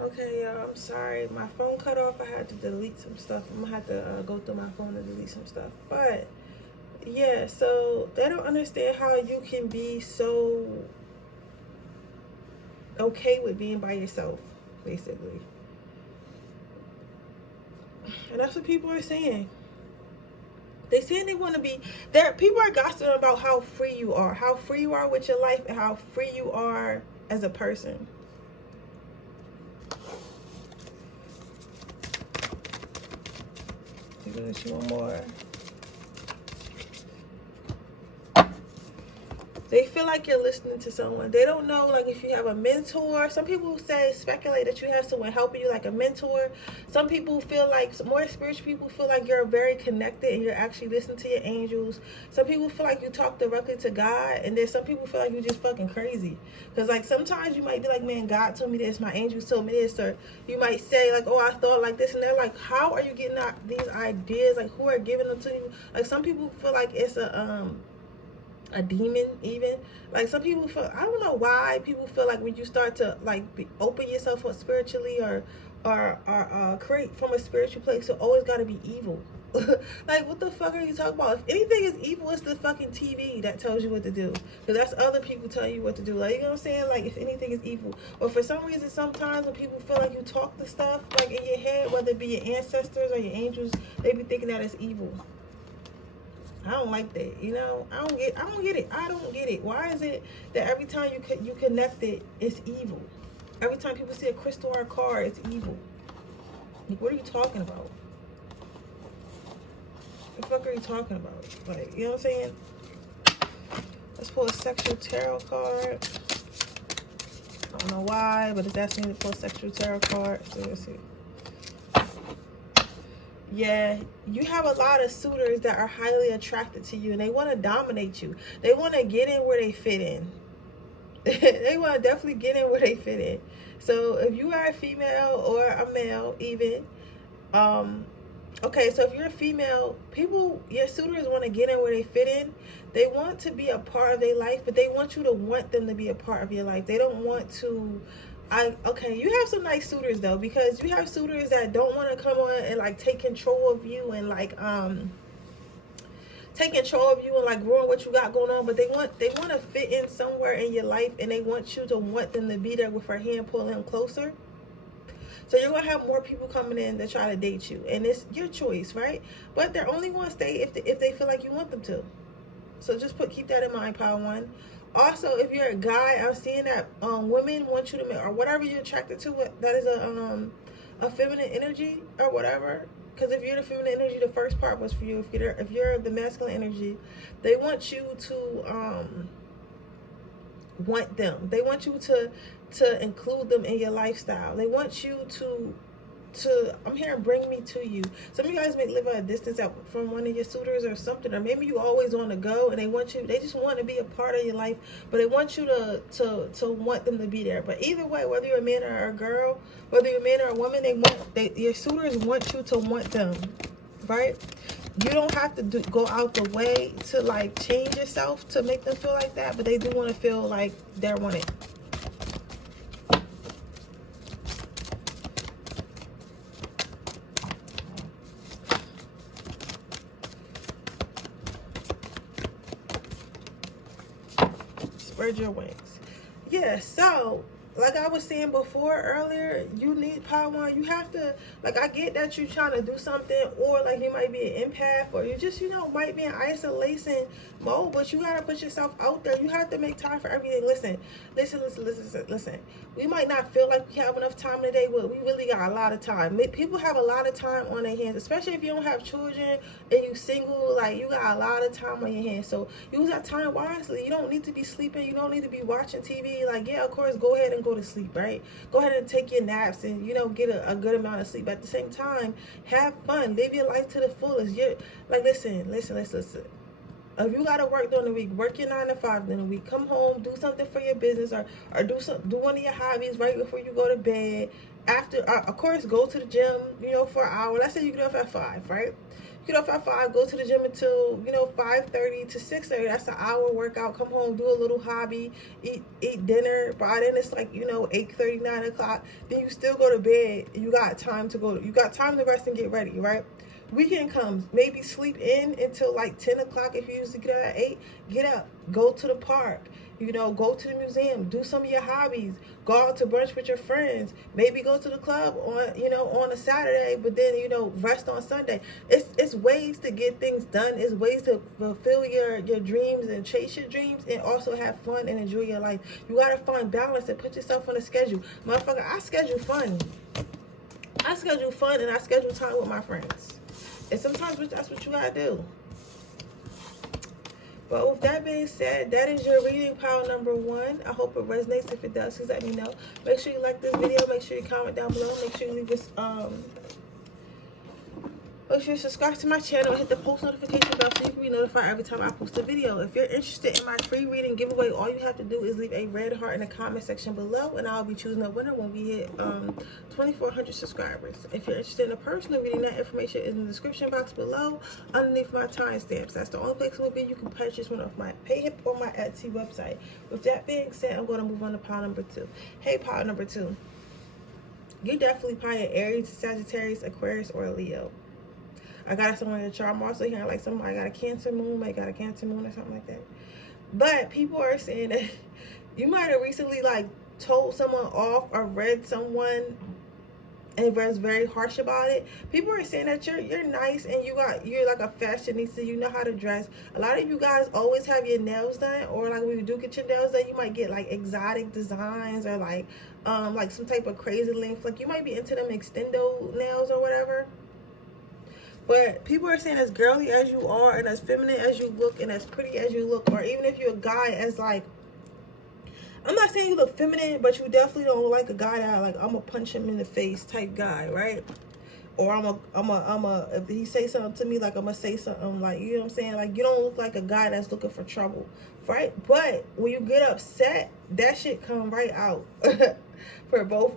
Okay, y'all, I'm sorry. My phone cut off. I had to delete some stuff. I'm gonna have to go through my phone and delete some stuff. But yeah, so they don't understand how you can be so okay with being by yourself, basically. And that's what people are saying. They saying they want to be there. People are gossiping about how free you are with your life, and how free you are as a person. Give us one more. They feel like you're listening to someone. They don't know, like, if you have a mentor. Some people speculate that you have someone helping you, like a mentor. Some people feel like, more spiritual people feel like you're very connected and you're actually listening to your angels. Some people feel like you talk directly to God. And then some people feel like you're just fucking crazy. Because, like, sometimes you might be like, man, God told me this. My angels told me this. Or you might say, like, oh, I thought like this. And they're like, how are you getting these ideas? Like, who are giving them to you? Like, some people feel like it's a demon. Even like some people feel, I don't know why people feel like when you start to like open yourself up spiritually or create from a spiritual place, it always got to be evil. Like, what the fuck are you talking about? If anything is evil, it's the fucking TV that tells you what to do, because that's other people telling you what to do. Like, you know what I'm saying? Like, if anything is evil. But for some reason, sometimes when people feel like you talk the stuff like in your head, whether it be your ancestors or your angels, they be thinking that it's evil. I don't like that, you know. I don't get it. I don't get it. Why is it that every time you connect it, it's evil? Every time people see a crystal or a card, it's evil. Like, what are you talking about? What the fuck are you talking about? Like, you know what I'm saying? Let's pull a sexual tarot card. I don't know why, but it's asking me to pull a sexual tarot card. So let's see. Yeah, you have a lot of suitors that are highly attracted to you, and they want to dominate you. They want to get in where they fit in. They want to definitely get in where they fit in. So if you are a female or a male, even, okay, so if you're a female, your suitors want to get in where they fit in. They want to be a part of their life, but they want you to want them to be a part of your life. They don't want to. Okay, you have some nice suitors though, because you have suitors that don't want to come on and like take control of you and like take control of you and like ruin what you got going on, but they want to fit in somewhere in your life, and they want you to want them to be there with her hand pulling them closer. So you're gonna have more people coming in to try to date you, and it's your choice, right? But they're only gonna stay if they feel like you want them to. So just keep that in mind, Power One. Also, if you're a guy, I'm seeing that women want you to make, or whatever you're attracted to, that is a feminine energy or whatever. Because if you're the feminine energy, the first part was for you. If you're the masculine energy, they want you to want them. They want you to include them in your lifestyle. They want you to I'm hearing bring me to you. Some of you guys may live at a distance from one of your suitors or something, or maybe you always on the go, and they just want to be a part of your life, but they want you to want them to be there. But either way, whether you're a man or a girl, whether you're a man or a woman, your suitors want you to want them, right? You don't have to go out the way to like change yourself to make them feel like that, but they do want to feel like they're wanted. Spread your wings. Yeah, so like I was saying before earlier, you need power. You have to, like, I get that you're trying to do something, or like you might be an empath, or you just, might be in isolation mode, but you gotta put yourself out there. You have to make time for everything. Listen. We might not feel like we have enough time in the day, but we really got a lot of time. People have a lot of time on their hands, especially if you don't have children and you single. Like, you got a lot of time on your hands, so use that time wisely. You don't need to be sleeping. You don't need to be watching TV. Like, yeah, of course, go ahead and go to sleep, right? Go ahead and take your naps and get a good amount of sleep. At the same time, have fun, live your life to the fullest. You're like, listen. If you gotta work during the week, work your 9 to 5 during the week. Come home, do something for your business, or do one of your hobbies right before you go to bed. After, of course, go to the gym, for an hour. Let's say you get off at 5, right? You Get off at 5, go to the gym until, 5:30 to 6:30. That's an hour workout. Come home, do a little hobby, eat dinner. By then it's like, 8:30, 9 o'clock. Then you still go to bed. You got time to rest and get ready, right? Weekend comes, maybe sleep in until like 10 o'clock. If you usually get out at 8, get up, go to the park, go to the museum, do some of your hobbies, go out to brunch with your friends, maybe go to the club on a Saturday, but then, rest on Sunday. It's ways to get things done. It's ways to fulfill your dreams and chase your dreams and also have fun and enjoy your life. You got to find balance and put yourself on a schedule. Motherfucker, I schedule fun and I schedule time with my friends. And sometimes that's what you gotta do. But with that being said, that is your reading pile number 1. I hope it resonates. If it does, please let me know. Make sure you like this video. Make sure you comment down below. Make sure you leave this make sure you subscribe to my channel and hit the post notification bell so you can be notified every time I post a video. If you're interested in my free reading giveaway, all you have to do is leave a red heart in the comment section below, and I'll be choosing a winner when we hit 2,400 subscribers. If you're interested in a personal reading, that information is in the description box below underneath my timestamps. That's the only place it will be. You can purchase one off my PayHip or my Etsy website. With that being said, I'm going to move on to pile number 2. Hey, pile number 2. You definitely probably an Aries, Sagittarius, Aquarius, or a Leo. I got someone in the chart. I'm also hearing like somebody got a Cancer moon, might got a Cancer moon or something like that. But people are saying that you might have recently like told someone off or read someone and was very harsh about it. People are saying that you're nice and you're like a fashionista. You know how to dress. A lot of you guys always have your nails done, or like when you do get your nails done, you might get like exotic designs or like some type of crazy length. Like you might be into them extendo nails or whatever. But people are saying as girly as you are and as feminine as you look and as pretty as you look, or even if you're a guy, as like, I'm not saying you look feminine, but you definitely don't look like a guy that like, I'm gonna punch him in the face type guy, right? Or if he say something to me, like I'm gonna say something like, you know what I'm saying? Like you don't look like a guy that's looking for trouble, right? But when you get upset, that shit come right out. for both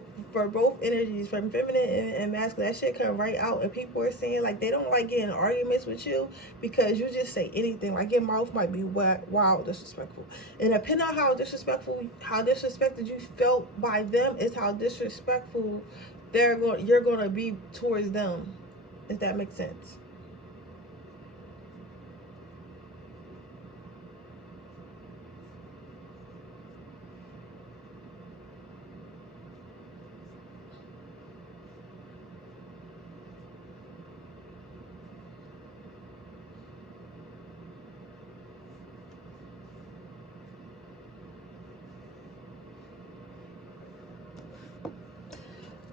energies, from feminine and masculine, that shit come right out. And people are saying like they don't like getting in arguments with you because you just say anything. Like your mouth might be wild disrespectful, and depending on how disrespected you felt by them is how disrespectful you're gonna be towards them, if that makes sense.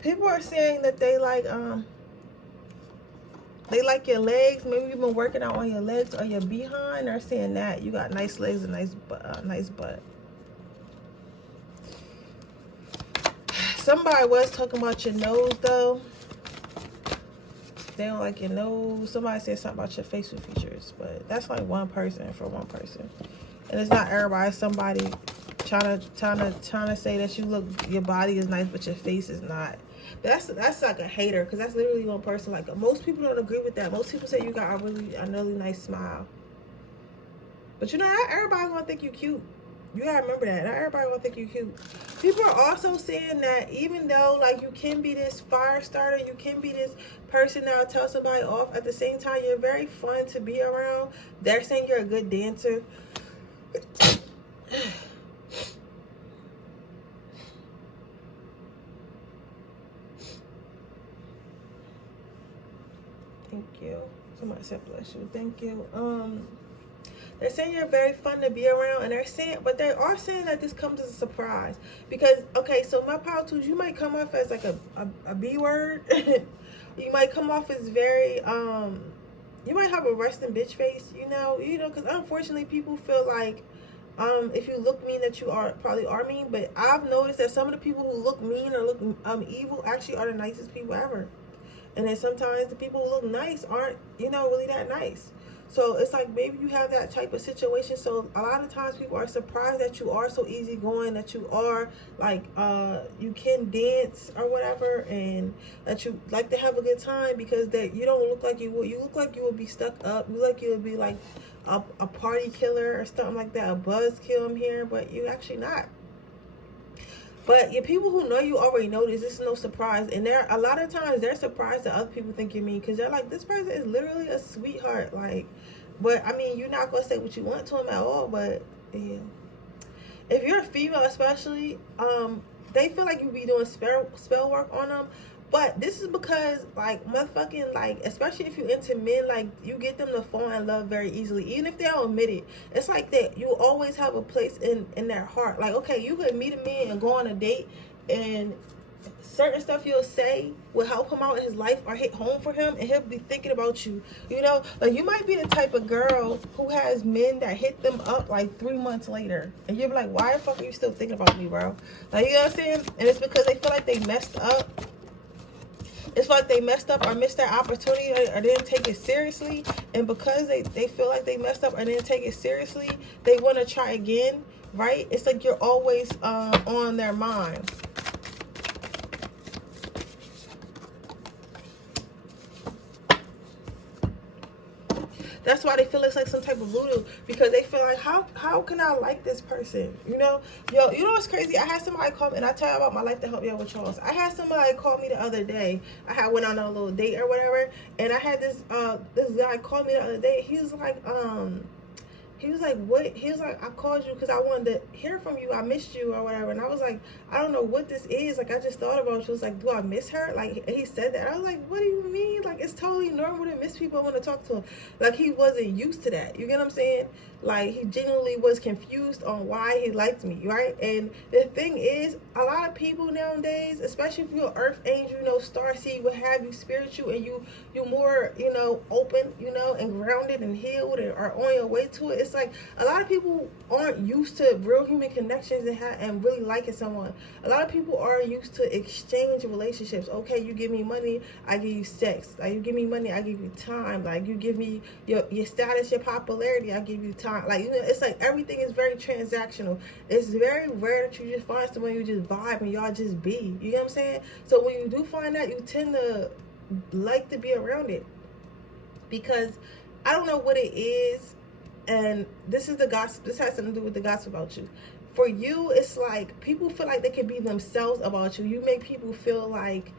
People are saying that they like your legs. Maybe you've been working out on your legs or your behind. They're saying that you got nice legs and nice butt. Somebody was talking about your nose though. They don't like your nose. Somebody said something about your facial features, but that's like one person, and it's not everybody. Somebody trying to say that your body is nice, but your face is not. That's like a hater, because that's literally one person. Like most people don't agree with that. Most people say you got a really nice smile, but not everybody gonna think you cute. You gotta remember that. Not everybody gonna think you cute. People are also saying that even though like you can be this fire starter, you can be this person that'll tell somebody off, at the same time you're very fun to be around. They're saying you're a good dancer. Thank you. Somebody said bless you. Thank you. They're saying you're very fun to be around, and but they are saying that this comes as a surprise. Because, okay, so my power tools, you might come off as like a B word. You might come off as very, you might have a resting bitch face, because unfortunately people feel like, if you look mean that you probably are mean. But I've noticed that some of the people who look mean or look evil actually are the nicest people ever. And then sometimes the people who look nice aren't, really that nice. So it's like maybe you have that type of situation. So a lot of times people are surprised that you are so easygoing, that you are like you can dance or whatever, and that you like to have a good time, because that you don't look like you would. You look like you would be stuck up. You look like you would be like a party killer or something like that, a buzzkill I'm here, but you actually not. But your people who know you already know this. This is no surprise. And they're a lot of times they're surprised that other people think you're mean, because they're like, this person is literally a sweetheart. Like, but I mean, you're not gonna say what you want to them at all. But yeah, if you're a female, especially, they feel like you be doing spell work on them. But this is because, like, motherfucking, like, especially if you're into men, like, you get them to fall in love very easily. Even if they don't admit it. It's like that you always have a place in their heart. Like, okay, you could meet a man and go on a date, and certain stuff you'll say will help him out in his life or hit home for him, and he'll be thinking about you. You know, like, you might be the type of girl who has men that hit them up like 3 months later, and you'll be like, why the fuck are you still thinking about me, bro? Like, you know what I'm saying? And it's because they feel like they messed up. It's like they messed up or missed their opportunity, or didn't take it seriously. And because they feel like they messed up or didn't take it seriously, they want to try again, right? It's like you're always on their mind. That's why they feel it's like some type of voodoo, because they feel like, how can I like this person? You know, yo, you know what's crazy? I had somebody call me, and I tell you about my life to help you out with Charles. I had somebody call me the other day. I had went on a little date or whatever, and I had this guy call me the other day. He was like, what? He was like, I called you because I wanted to hear from you. I missed you or whatever. And I was like, I don't know what this is. Like, I just thought about you. He was like, do I miss her? Like, he said that. I was like, what do you mean? Like, it's totally normal to miss people. I want to talk to him. Like, he wasn't used to that. You get what I'm saying? Like, he genuinely was confused on why he liked me, right? And the thing is, a lot of people nowadays, especially if you're an earth angel, you know, starseed, what have you, spiritual, and you're more, you know, open, you know, and grounded and healed, and are on your way to it. It's like a lot of people aren't used to real human connections and really liking someone. A lot of people are used to exchange relationships. Okay, you give me money, I give you sex. Like, you give me money, I give you time. Like, you give me your status, your popularity, I give you time. Like, you know, it's like everything is very transactional. It's very rare that you just find someone you just vibe and y'all just be. You know what I'm saying? So when you do find that, you tend to like to be around it, because I don't know what it is. And this is the gossip. This has something to do with the gossip about you. For you, it's like people feel like they can be themselves about you. You make people feel like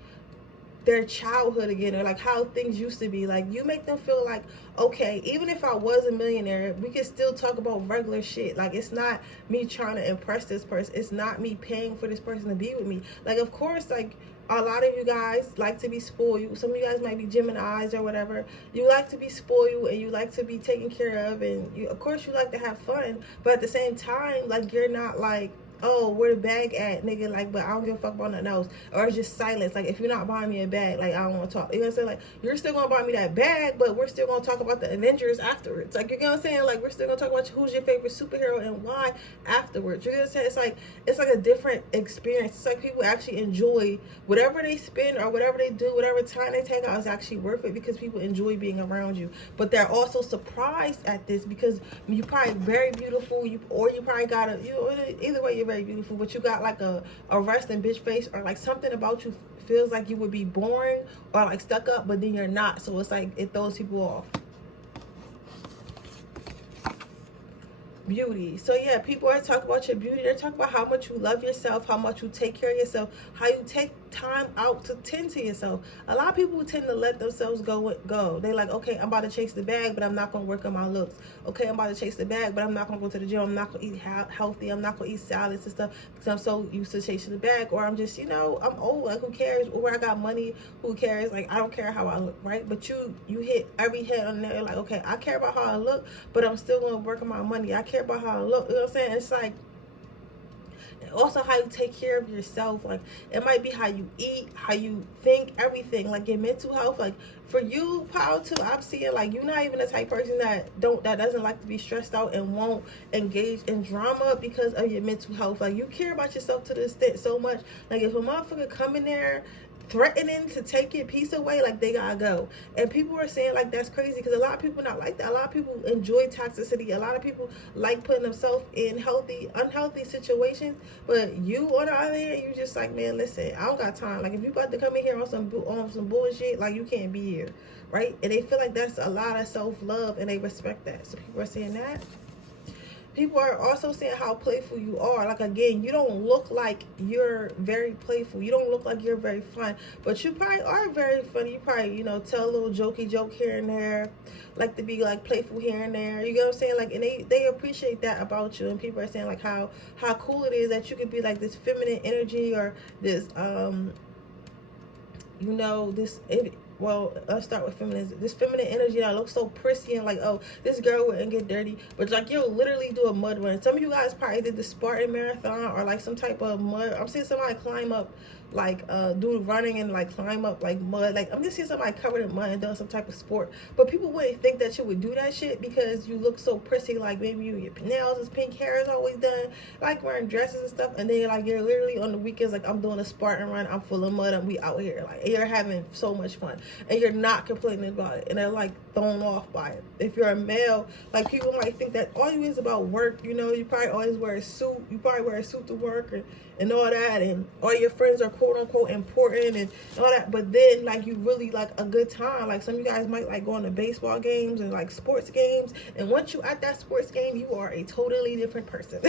their childhood again, or like how things used to be. Like, you make them feel like, okay, even if I was a millionaire, we could still talk about regular shit. Like, it's not me trying to impress this person. It's not me paying for this person to be with me. Like, of course, like, a lot of you guys like to be spoiled. Some of you guys might be Geminis or whatever. You like to be spoiled, and you like to be taken care of, and you, of course, you like to have fun. But at the same time, like, you're not like, oh, where the bag at, nigga? Like, but I don't give a fuck about nothing else. Or it's just silence. Like, if you're not buying me a bag, like, I don't want to talk. You know what I'm saying? Like, you're still gonna buy me that bag, but we're still gonna talk about the Avengers afterwards. Like, you know what I'm saying? Like, we're still gonna talk about who's your favorite superhero and why afterwards. You know what I'm saying? It's like a different experience. It's like people actually enjoy whatever they spend or whatever they do, whatever time they take out is actually worth it, because people enjoy being around you. But they're also surprised at this, because you're probably very beautiful, or you probably got either way, you're very beautiful, but you got like a resting bitch face, or like something about you feels like you would be boring or like stuck up, but then you're not. So it's like it throws people off. Beauty. So yeah, people are talking about your beauty. They're talking about how much you love yourself, how much you take care of yourself, how you take time out to tend to yourself. A lot of people tend to let themselves go. They like, okay, I'm about to chase the bag, but I'm not gonna work on my looks. Okay, I'm about to chase the bag, but I'm not gonna go to the gym. I'm not gonna eat healthy. I'm not gonna eat salads and stuff, because I'm so used to chasing the bag. Or I'm just, you know, I'm old. Like, who cares? Or I got money. Who cares? Like, I don't care how I look, right? But you hit every head on there. Like, okay, I care about how I look, but I'm still gonna work on my money. I care about how I look. You know what I'm saying? It's like, also how you take care of yourself. Like, it might be how you eat, how you think, everything. Like, your mental health. Like, for you, power too, I'm seeing like you're not even the type of person that doesn't like to be stressed out and won't engage in drama because of your mental health. Like, you care about yourself to the extent so much. Like, if a motherfucker come in there threatening to take your peace away, like they gotta go. And people are saying like that's crazy, because a lot of people not like that. A lot of people enjoy toxicity. A lot of people like putting themselves in unhealthy situations. But you, on the other hand, you just like, man, listen, I don't got time. Like, if you about to come in here on some bullshit, like, you can't be here, right? And they feel like that's a lot of self-love, and they respect that. So people are saying that. People are also saying how playful you are. Like, again, you don't look like you're very playful. You don't look like you're very fun. But you probably are very funny. You probably, you know, tell a little jokey joke here and there. Like to be, like, playful here and there. You get what I'm saying? Like, and they appreciate that about you. And people are saying, like, how cool it is that you could be, like, this feminine energy, or this, you know, well, let's start with feminism. This feminine energy that looks so prissy, and like, oh, this girl wouldn't get dirty. But like, you'll literally do a mud run. Some of you guys probably did the Spartan marathon, or like some type of mud. I'm seeing somebody climb up, like, do running and like climb up like mud. Like, I'm just seeing somebody covered in mud and doing some type of sport. But people wouldn't think that you would do that shit, because you look so prissy. Like, maybe your nails is pink, hair is always done, like wearing dresses and stuff. And then like, you're literally on the weekends, like, I'm doing a Spartan run, I'm full of mud, and we out here, like, you're having so much fun, and you're not complaining about it, and they're like thrown off by it. If you're a male, like, people might think that all you is about work. You know, you probably always wear a suit. You probably wear a suit to work, and all that, and all your friends are quote unquote important and all that. But then, like, you really like a good time. Like, some of you guys might like going to baseball games and like sports games, and once you at that sports game, you are a totally different person.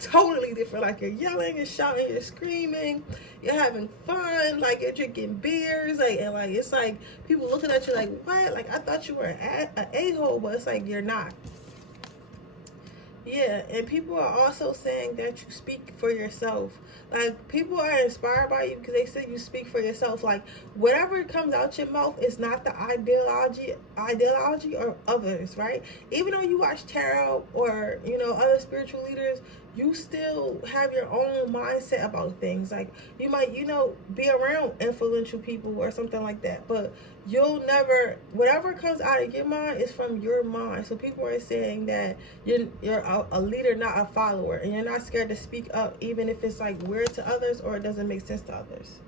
Totally different. Like, you're yelling, you're shouting, you're screaming, you're having fun, like, you're drinking beers, like, and like, it's like people looking at you like, what? Like, I thought you were an a-hole, but it's like, you're not. Yeah, and people are also saying that you speak for yourself. Like, people are inspired by you because they say you speak for yourself. Like, whatever comes out your mouth is not the ideology of others, right? Even though you watch tarot or, you know, other spiritual leaders, you still have your own mindset about things. Like, you might, you know, be around influential people or something like that, but you'll never, whatever comes out of your mind is from your mind. So people are saying that you're a leader, not a follower, and you're not scared to speak up, even if it's like weird to others or it doesn't make sense to others.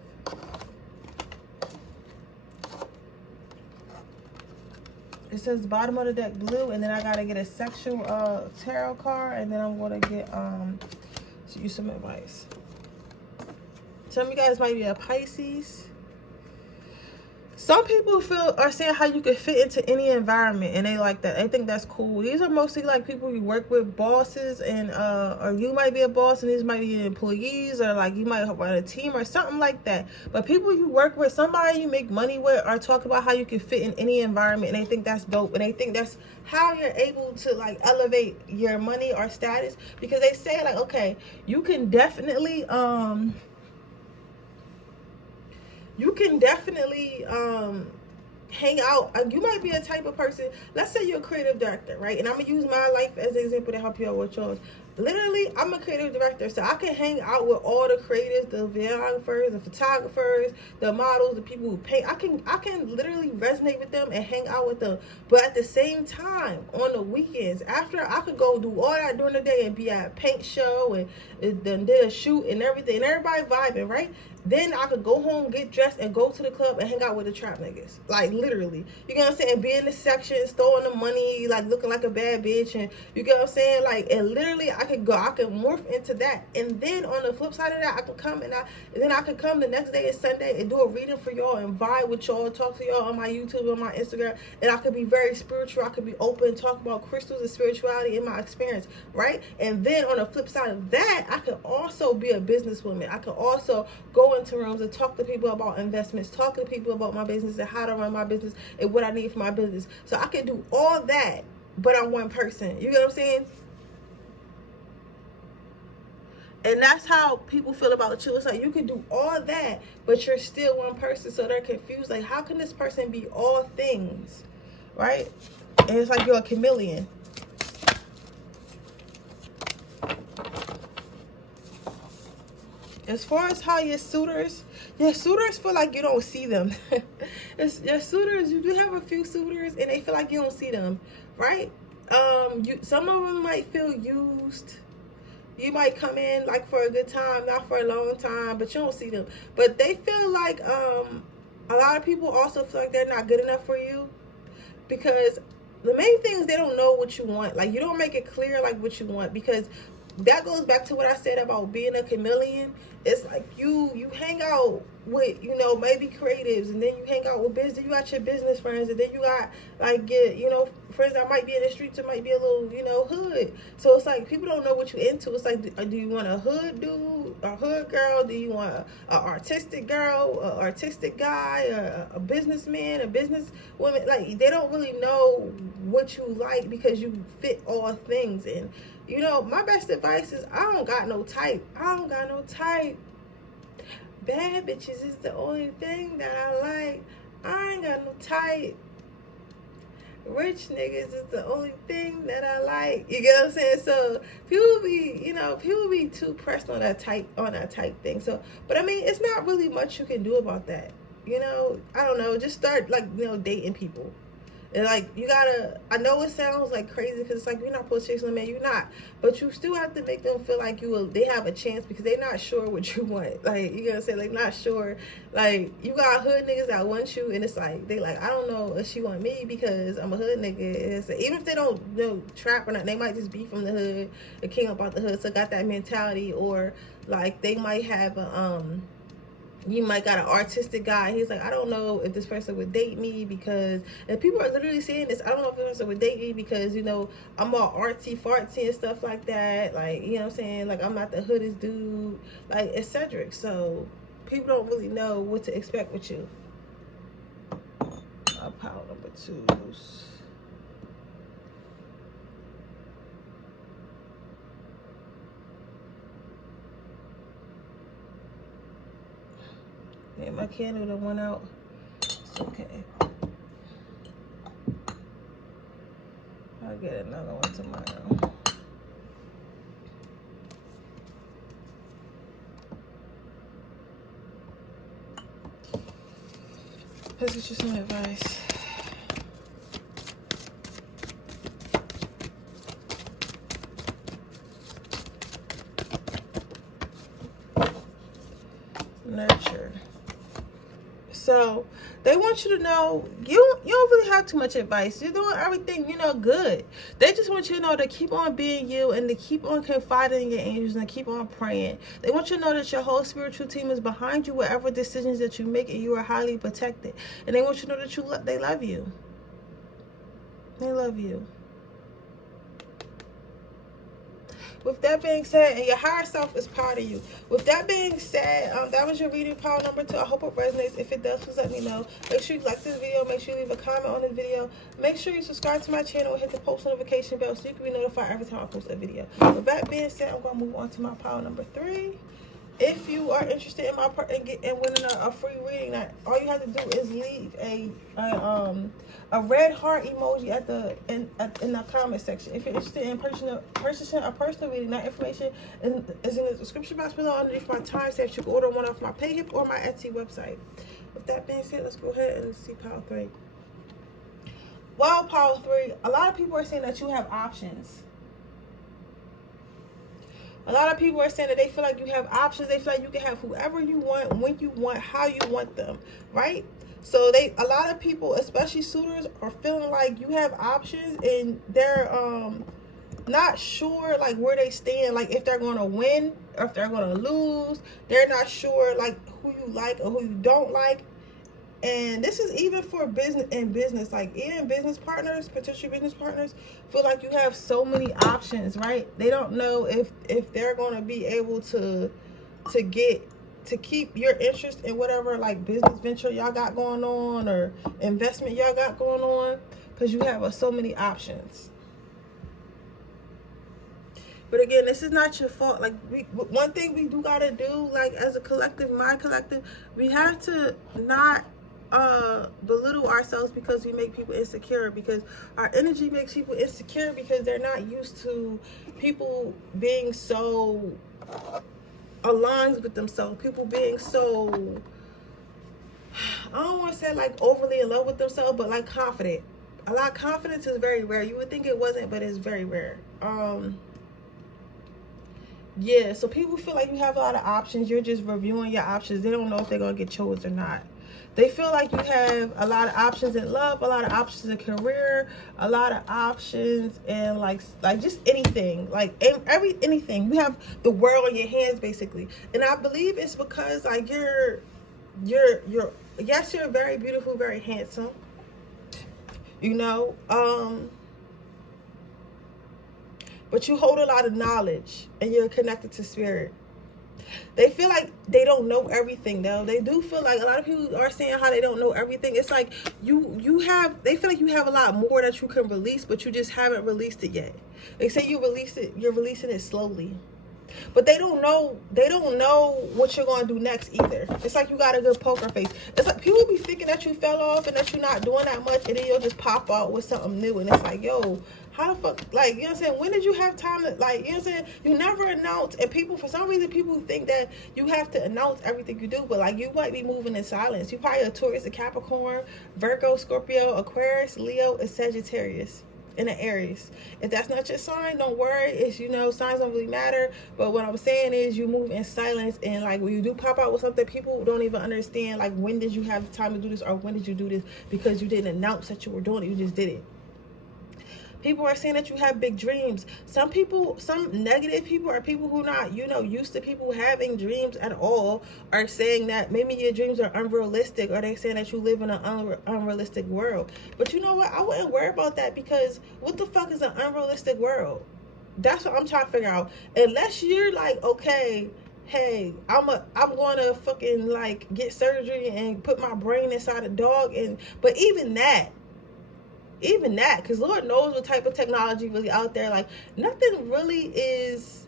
It says bottom of the deck blue, and then I gotta get a sexual tarot card, and then I'm gonna get to use some advice. Some of you guys might be a Pisces. Some people are saying how you could fit into any environment, and they like that. They think that's cool. These are mostly like people you work with, bosses, and or you might be a boss, and these might be employees, or like you might run a team or something like that. But people you work with, somebody you make money with, are talking about how you can fit in any environment, and they think that's dope, and they think that's how you're able to like elevate your money or status, because they say like, okay, you can definitely hang out. You might be a type of person, let's say you're a creative director, right? And I'm gonna use my life as an example to help you out with yours. Literally, I'm a creative director, so I can hang out with all the creatives, the videographers, the photographers, the models, the people who paint. I can literally resonate with them and hang out with them. But at the same time, on the weekends, after I could go do all that during the day and be at a paint show and then did a shoot and everything, and everybody vibing, right? Then I could go home, get dressed, and go to the club and hang out with the trap niggas. Like, literally. You get what I'm saying? Be in the section, throwing the money, like, looking like a bad bitch. And you get what I'm saying? Like, and literally, I could morph into that. And then on the flip side of that, I could come and then I could come the next day, it's Sunday, and do a reading for y'all and vibe with y'all, talk to y'all on my YouTube, on my Instagram. And I could be very spiritual. I could be open, talk about crystals and spirituality in my experience, right? And then on the flip side of that, I could also be a businesswoman. I could also go into rooms and talk to people about investments, talk to people about my business and how to run my business and what I need for my business. So I can do all that, but I'm one person. You get what I'm saying? And that's how people feel about you. It's like you can do all that, but you're still one person. So they're confused. Like, how can this person be all things, right? And it's like you're a chameleon. As far as how your suitors feel like you don't see them. Your suitors, you do have a few suitors, and they feel like you don't see them, right? Some of them might feel used. You might come in like for a good time, not for a long time, but you don't see them. But they feel like a lot of people also feel like they're not good enough for you, because the main thing is they don't know what you want. Like, you don't make it clear like what you want, because that goes back to what I said about being a chameleon. It's like you hang out with, you know, maybe creatives, and then you hang out with business. You got your business friends, and then you got like you know, friends that might be in the streets, or might be a little, you know, hood. So it's like people don't know what you into. It's like, do you want a hood dude, a hood girl? Do you want an artistic girl, an artistic guy, a businessman, a businesswoman? Like, they don't really know what you like, because you fit all things. And you know, my best advice is, I don't got no type. I don't got no type. Bad bitches is the only thing that I like. I ain't got no type. Rich niggas is the only thing that I like. You get what I'm saying? So people be, you know, people be too pressed on that type thing. So, but I mean, it's not really much you can do about that. You know, I don't know. Just start, like, you know, dating people. And like, you gotta, I know it sounds like crazy, because it's like, you're not supposed to chase a man, you're not, but you still have to make them feel like they have a chance, because they're not sure what you want. Like, you know what I'm saying? Like, not sure. Like, you got hood niggas that want you, and it's like, they like, I don't know if she want me because I'm a hood nigga. It's like, even if they don't, you know, trap or not, they might just be from the hood, and came up out the hood, so got that mentality. Or like, they might have a you might got an artistic guy. He's like, I don't know if this person would date me, because, and people are literally saying this, I don't know if this person would date me because, you know, I'm all artsy fartsy and stuff like that. Like, you know what I'm saying? Like, I'm not the hoodest dude, like, etc. So people don't really know what to expect with you. Pile number 2s. Yeah, my candle that went out. It's okay. I'll get another one tomorrow. Let's get you some advice. Nurture. So they want you to know you don't really have too much advice. You're doing everything, you know, good. They just want you to know to keep on being you, and to keep on confiding in your angels, and keep on praying. They want you to know that your whole spiritual team is behind you, whatever decisions that you make, and you are highly protected. And they want you to know that they love you. They love you. With that being said, and your higher self is proud of you. With that being said, that was your reading pile number 2. I hope it resonates. If it does, please let me know. Make sure you like this video. Make sure you leave a comment on this video. Make sure you subscribe to my channel and hit the post notification bell so you can be notified every time I post a video. With that being said, I'm going to move on to my pile number 3. If you are interested in my in winning a free reading, all you have to do is leave a red heart emoji in the comment section. If you're interested in purchasing a personal reading, that information is in the description box below underneath my time so that you can order one off my PayHip or my Etsy website. With that being said, let's go ahead and see pile 3. Well, pile 3, a lot of people are saying that you have options. A lot of people are saying that they feel like you have options. They feel like you can have whoever you want, when you want, how you want them, right? So a lot of people, especially suitors, are feeling like you have options, and they're not sure like where they stand, like if they're going to win or if they're going to lose. They're not sure like who you like or who you don't like. And this is even for business, like even business partners, potential business partners feel like you have so many options, right? They don't know if they're going to be able to keep your interest in whatever like business venture y'all got going on or investment y'all got going on, because you have so many options. But again, this is not your fault. Like, one thing we do gotta do, like as a collective, my collective, we have to not belittle ourselves because we make people insecure, because our energy makes people insecure because they're not used to people being so aligned with themselves, people being so, I don't want to say like overly in love with themselves, but like confident. A lot of confidence is very rare. You would think it wasn't, but it's very rare. Yeah, so people feel like you have a lot of options. You're just reviewing your options. They don't know if they're going to get chosen or not. They feel like you have a lot of options in love, a lot of options in career, a lot of options in like just anything, like anything. You have the world in your hands basically. And I believe it's because like you're yes, you're very beautiful, very handsome. You know, but you hold a lot of knowledge and you're connected to spirit. They feel like they don't know everything though. They do feel like a lot of people are saying how they don't know everything. It's like they feel like you have a lot more that you can release, but you just haven't released it yet. They say you're releasing it slowly. But they don't know what you're gonna do next either. It's like you got a good poker face. It's like people be thinking that you fell off and that you're not doing that much, and then you'll just pop out with something new, and it's like, yo, how the fuck, like, you know what I'm saying? When did you have time to, like, you know what I'm saying? You never announce, and people, for some reason, people think that you have to announce everything you do, but like, you might be moving in silence. You probably a Taurus, a Capricorn, Virgo, Scorpio, Aquarius, Leo, and Sagittarius. In the Aries. If that's not your sign, don't worry. It's, you know, signs don't really matter. But what I'm saying is you move in silence, and like when you do pop out with something, people don't even understand like when did you have time to do this, or when did you do this, because you didn't announce that you were doing it. You just did it. People are saying that you have big dreams. Some negative people, are people who not, you know, used to people having dreams at all, are saying that maybe your dreams are unrealistic, or they're saying that you live in an unrealistic world. But you know what? I wouldn't worry about that, because what the fuck is an unrealistic world? That's what I'm trying to figure out. Unless you're like, okay, hey, I'm going to fucking like get surgery and put my brain inside a dog, but even that, because Lord knows what type of technology really out there. Like, nothing really is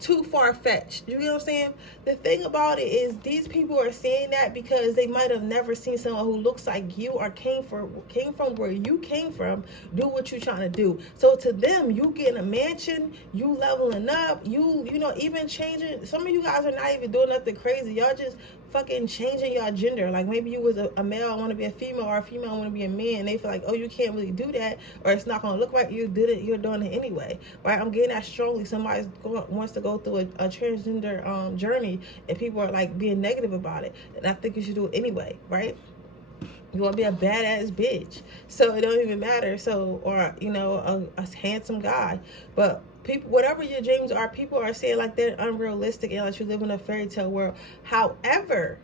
too far-fetched. You know what I'm saying? The thing about it is, these people are saying that because they might have never seen someone who looks like you, or came from where you came from, do what you're trying to do. So to them, you getting a mansion, you leveling up, you know, even changing. Some of you guys are not even doing nothing crazy. Y'all just fucking changing your gender. Like, maybe you was a male, I want to be a female, or a female, I want to be a man, and they feel like, oh, you can't really do that, or it's not going to look like you did it, you're doing it anyway, right? I'm getting that strongly. Somebody wants to go through a transgender journey, and people are like being negative about it, and I think you should do it anyway, right? You want to be a badass bitch, so it don't even matter. So, or, you know, a handsome guy. But people, whatever your dreams are, people are saying like they're unrealistic and like you live in a fairy tale world. However,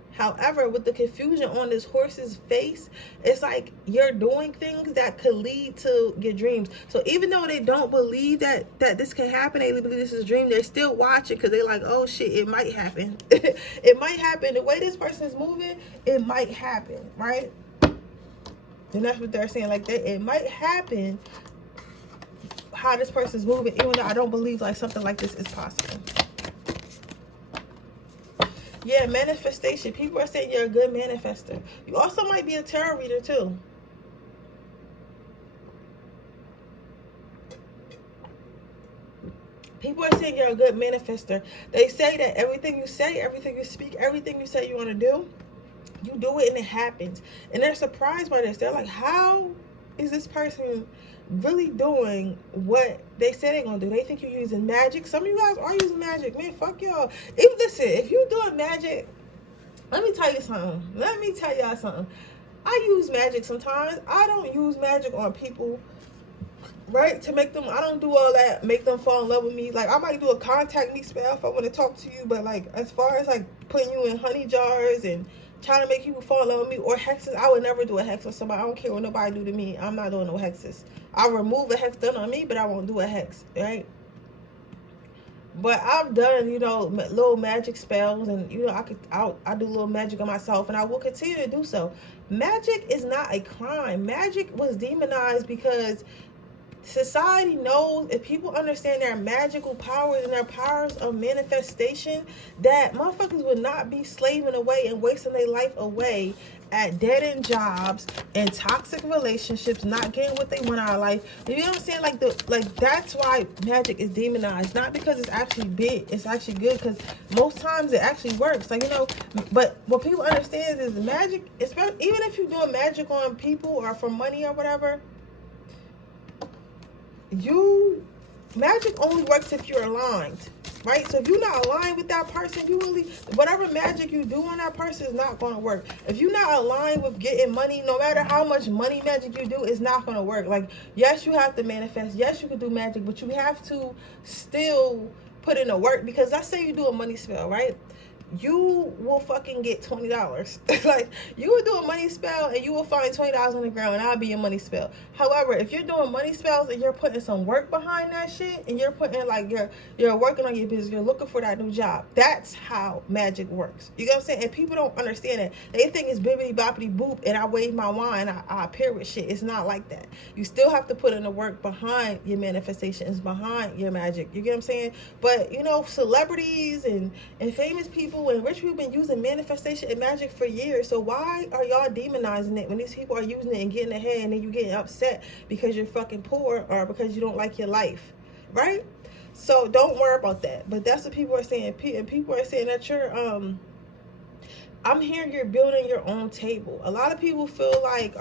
with the confusion on this horse's face, it's like you're doing things that could lead to your dreams. So even though they don't believe that this can happen, they believe this is a dream, they're still watching, because they're like, oh shit, it might happen. It might happen. The way this person is moving, it might happen, right? And that's what they're saying, like that it might happen, how this person's moving, even though I don't believe like something like this is possible. Yeah, manifestation. People are saying you're a good manifester. You also might be a tarot reader too. People are saying you're a good manifester. They say that everything you say, everything you speak, everything you say you want to do, you do it and it happens. And they're surprised by this. They're like, how is this person really doing what they say they're gonna do? They think you're using magic. Some of you guys are using magic. Man, fuck y'all. Listen, if you're doing magic, let me tell you something. Let me tell y'all something. I use magic sometimes. I don't use magic on people, right? To make them, I don't do all that, make them fall in love with me. Like, I might do a contact me spell if I want to talk to you, but like, as far as like putting you in honey jars and trying to make people fall in love with me, or hexes, I would never do a hex on somebody. I don't care what nobody do to me. I'm not doing no hexes. I'll remove a hex done on me, but I won't do a hex, right? But I've done, you know, little magic spells, and you know, I do little magic on myself, and I will continue to do so. Magic is not a crime. Magic was demonized because society knows, if people understand their magical powers and their powers of manifestation, that motherfuckers would not be slaving away and wasting their life away at dead-end jobs and toxic relationships, not getting what they want out of life. You know what I'm saying? Like that's why magic is demonized, not because it's actually big. It's actually good, because most times it actually works. Like, you know, but what people understand is magic, especially even if you're doing magic on people or for money or whatever, magic only works if you're aligned. right? So if you're not aligned with that person, you really, whatever magic you do on that person is not going to work. If you're not aligned with getting money, no matter how much money magic you do, it's not going to work. Like, yes, you have to manifest. Yes, you can do magic, but you have to still put in the work. Because let's say you do a money spell, right? You will fucking get $20. Like, you will do a money spell and you will find $20 on the ground, and that'll be your money spell. However, if you're doing money spells and you're putting some work behind that shit, and you're putting like you're working on your business, you're looking for that new job, that's how magic works. You know what I'm saying? And people don't understand it. They think it's bibbity boppity boop and I wave my wand, I appear with shit. It's not like that. You still have to put in the work behind your manifestations, behind your magic. You get what I'm saying? But you know, celebrities and famous people and rich people been using manifestation and magic for years. So why are y'all demonizing it when these people are using it and getting ahead, and then you getting upset because you're fucking poor or because you don't like your life, right? So don't worry about that. But that's what people are saying. And people are saying that you're I'm hearing you're building your own table. A lot of people feel like,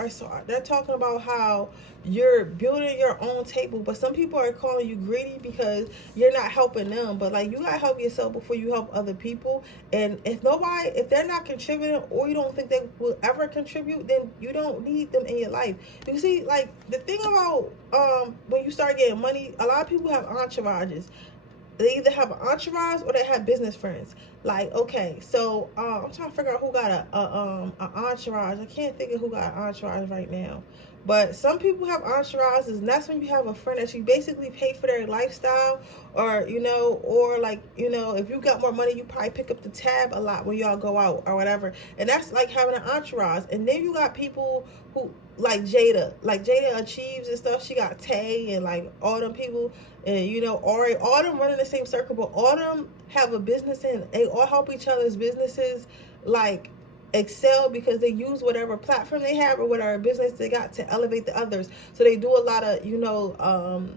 they're talking about how you're building your own table, but some people are calling you greedy because you're not helping them. But like, you gotta help yourself before you help other people. And if they're not contributing, or you don't think they will ever contribute, then you don't need them in your life. You see, like, the thing about when you start getting money, a lot of people have entourages. They either have an entourage or they have business friends. Like, okay, so I'm trying to figure out who got a entourage. I can't think of who got an entourage right now. But some people have entourages, and that's when you have a friend that you basically pay for their lifestyle, or, you know, or like, you know, if you got more money, you probably pick up the tab a lot when y'all go out or whatever. And that's like having an entourage. And then you got people who, like Jada Achieves and stuff. She got Tay and like all them people, and you know, Ori, all them running the same circle, but all them have a business and they all help each other's businesses like excel, because they use whatever platform they have or whatever business they got to elevate the others. So they do a lot of, you know,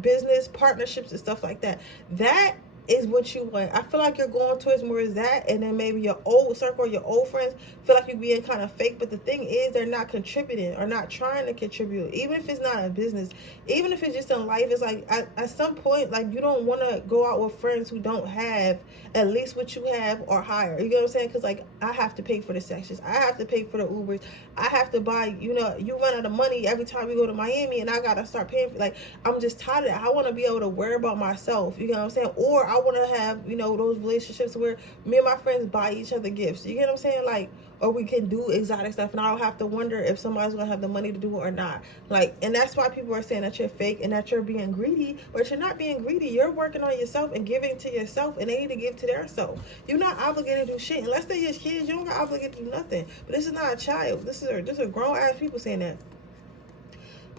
business partnerships and stuff like that. That is what you want. I feel like you're going towards more of that, and then maybe your old circle, your old friends feel like you're being kind of fake. But the thing is, they're not contributing or not trying to contribute, even if it's not a business, even if it's just in life. It's like at some point, like, you don't want to go out with friends who don't have at least what you have or higher. You know what I'm saying? Because like, I have to pay for the sections, I have to pay for the Ubers, I have to buy, you know, you run out of money every time you go to Miami, and I gotta start paying for, like, I'm just tired of that. I want to be able to worry about myself. You know what I'm saying? Or I want to have, you know, those relationships where me and my friends buy each other gifts. You get what I'm saying? Like, or we can do exotic stuff, and I don't have to wonder if somebody's gonna have the money to do it or not. Like, and that's why people are saying that you're fake and that you're being greedy. But you're not being greedy. You're working on yourself and giving to yourself, and they need to give to their self. You're not obligated to do shit unless they're just kids. You don't got obligated to do nothing. But this is not a child. This is a grown ass people saying that.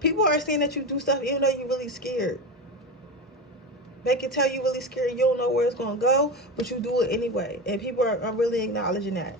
People are saying that you do stuff even though you're really scared. They can tell you really scared, you don't know where it's gonna go, but you do it anyway. And people are really acknowledging that.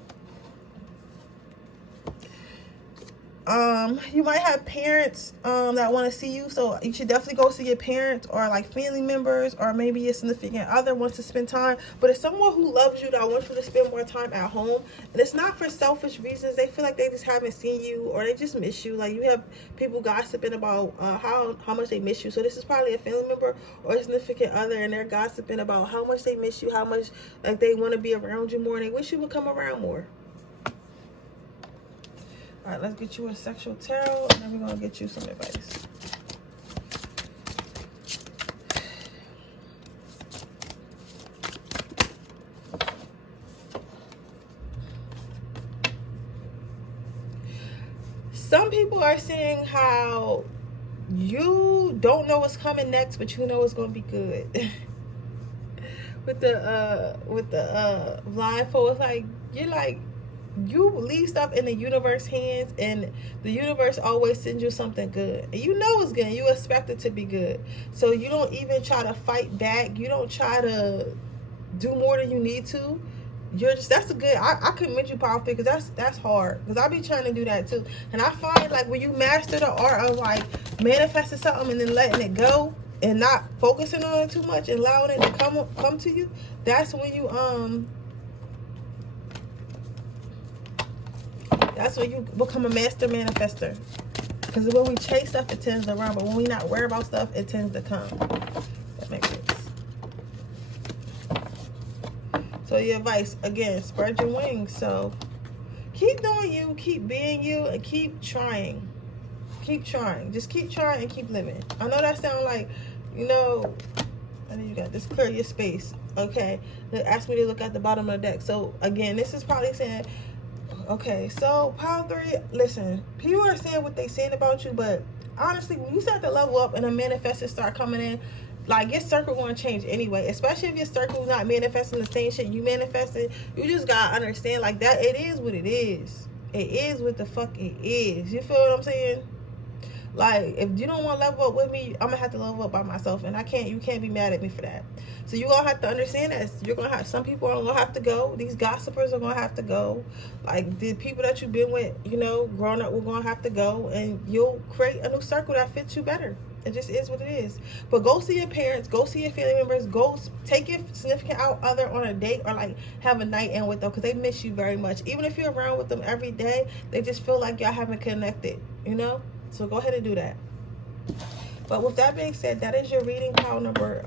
You might have parents that want to see you, so you should definitely go see your parents, or like family members, or maybe your significant other wants to spend time. But it's someone who loves you that wants you to spend more time at home, and it's not for selfish reasons. They feel like they just haven't seen you, or they just miss you. Like, you have people gossiping about how much they miss you. So this is probably a family member or a significant other, and they're gossiping about how much they miss you, how much like they want to be around you more, and they wish you would come around more. All right, let's get you a sexual tarot, and then we're going to get you some advice. Some people are saying how you don't know what's coming next, but you know it's going to be good. with the blindfold, it's like, you're like, you leave stuff in the universe hands, and the universe always sends you something good, and you know it's good, and you expect it to be good. So you don't even try to fight back. You don't try to do more than you need to. You're just, that's a good, I commend you, powerful, because that's hard, because I be trying to do that too. And I find like when you master the art of like manifesting something and then letting it go and not focusing on it too much and allowing it to come to you, that's when you become a master manifester. Because when we chase stuff, it tends to run. But when we not worry about stuff, it tends to come. That makes sense. So your advice, again, spread your wings. So keep doing you, keep being you, and keep trying. Keep trying. Just keep trying and keep living. I know that sounds like, you know, and then you got this, clear your space. Okay, they asked me to look at the bottom of the deck. So again, this is probably saying, okay, so pile 3, listen, people are saying what they saying about you, but honestly, when you start to level up and the manifestors start coming in, like, your circle going to change anyway, especially if your circle is not manifesting the same shit you manifested. You just got to understand, like, that it is what it is. It is what the fuck it is. You feel what I'm saying? Like, if you don't want to level up with me, I'm gonna have to level up by myself, and you can't be mad at me for that. So you're gonna have to understand that you're gonna have, some people are gonna have to go. These gossipers are gonna have to go. Like, the people that you've been with, you know, growing up, we're gonna have to go, and you'll create a new circle that fits you better. It just is what it is. But go see your parents, go see your family members, go take your significant other on a date, or like have a night in with them, because they miss you very much. Even if you're around with them every day, they just feel like y'all haven't connected, you know. So go ahead and do that. But with that being said, that is your reading, pile number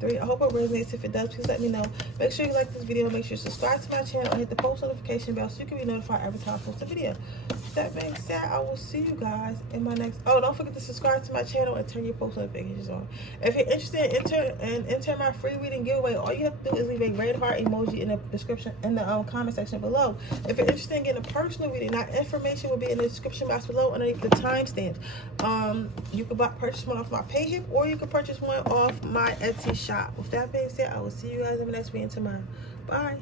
3. I hope it resonates. If it does, please let me know. Make sure you like this video. Make sure you subscribe to my channel and hit the post notification bell so you can be notified every time I post a video. With that being said, I will see you guys in my next... Oh, don't forget to subscribe to my channel and turn your post notifications on. If you're interested in enter my free reading giveaway, all you have to do is leave a red heart emoji in the description, in the comment section below. If you're interested in getting a personal reading, that information will be in the description box below underneath the timestamps. You can purchase one off my PayHip, or you can purchase one off my Etsy shop. With that being said, I will see you guys in the next video tomorrow. Bye.